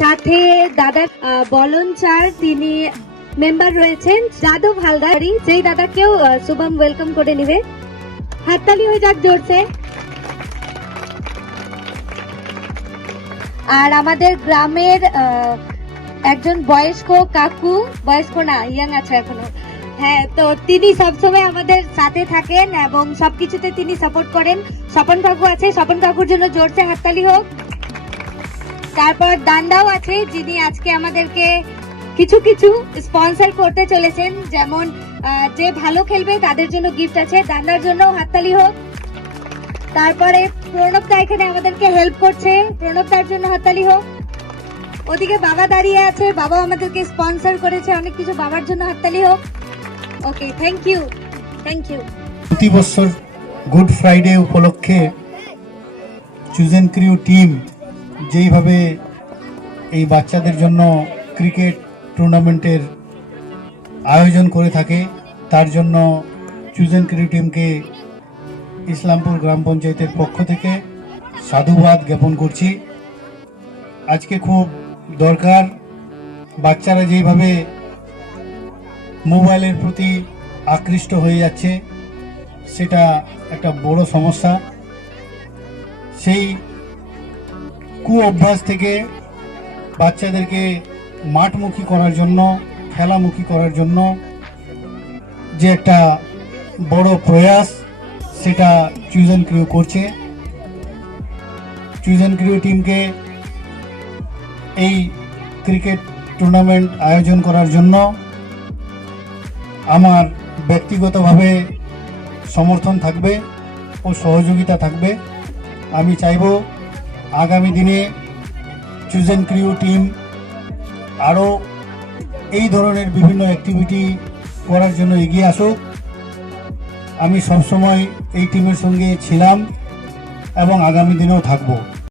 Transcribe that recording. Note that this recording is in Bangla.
সাথে দাদা বলন চার তিনি মেম্বার রয়েছেন যাদব হালদারি, যেই দাদাকেও শুভম ওয়েলকাম করে নিবে। হাততালি হয়ে যাক জোরসে। আর আমাদের গ্রামের একজন বয়স্ক কাকু, বয়স্ক না ইয়াং আছে এখনো, হ্যাঁ, তো তিনি সবসময় আমাদের সাথে থাকেন এবং সবকিছুতে তিনি সাপোর্ট করেন। স্বপন কাকু আছে, স্বপন কাকুর জন্য জোরসে হাততালি হোক। তারপর দান্দাও আছে, যিনি আজকে আমাদেরকে কিছু কিছু স্পন্সর করতে চলেছেন, যেমন যে ভালো খেলবে তাদের জন্য গিফট আছে, দান্দার জন্য হাততালি হোক। তারপরে প্রণব দা এখানে আমাদেরকে হেল্প করছে, প্রণব দার জন্য হাততালি হোক। ওদিকে বাবা দাঁড়িয়ে আছে, বাবা আমাদেরকে স্পন্সর করেছে অনেক কিছু, বাবার জন্য হাততালি হোক। ওকে, থ্যাংক ইউ, থ্যাংক ইউ। প্রতি বছর গুড ফ্রাইডে উপলক্ষে চুজেন ক্রিউ টিম যেইভাবে এই বাচ্চাদের জন্য ক্রিকেট টুর্নামেন্টের আয়োজন করে থাকে, তার জন্য চুজেন ক্রিউ টিমকে ইসলামপুর গ্রাম পঞ্চায়েতের পক্ষ থেকে সাধুবাদ জ্ঞাপন করছি। আজকে খুব দরকার, বাচ্চারা যেইভাবে মোবাইলের প্রতি আকৃষ্ট হয়ে যাচ্ছে, সেটা একটা বড় সমস্যা। সেই কুঅভ্যাস থেকে বাচ্চাদেরকে মাঠমুখী করার জন্য, খেলামুখী করার জন্য যে একটা বড় প্রয়াস, সেটা চুজেন ক্রিউ করছে। চুজেন ক্রিউ টিমকে এই ক্রিকেট টুর্নামেন্ট আয়োজন করার জন্য আমার ব্যক্তিগতভাবে সমর্থন থাকবে ও সহযোগিতা থাকবে। আমি চাইব আগামী দিনে চুজেন ক্রিউ টিম আরও এই ধরনের বিভিন্ন অ্যাক্টিভিটি করার জন্য এগিয়ে আসুক। আমি সবসময় এই টিমের সঙ্গে ছিলাম এবং আগামী দিনেও থাকব।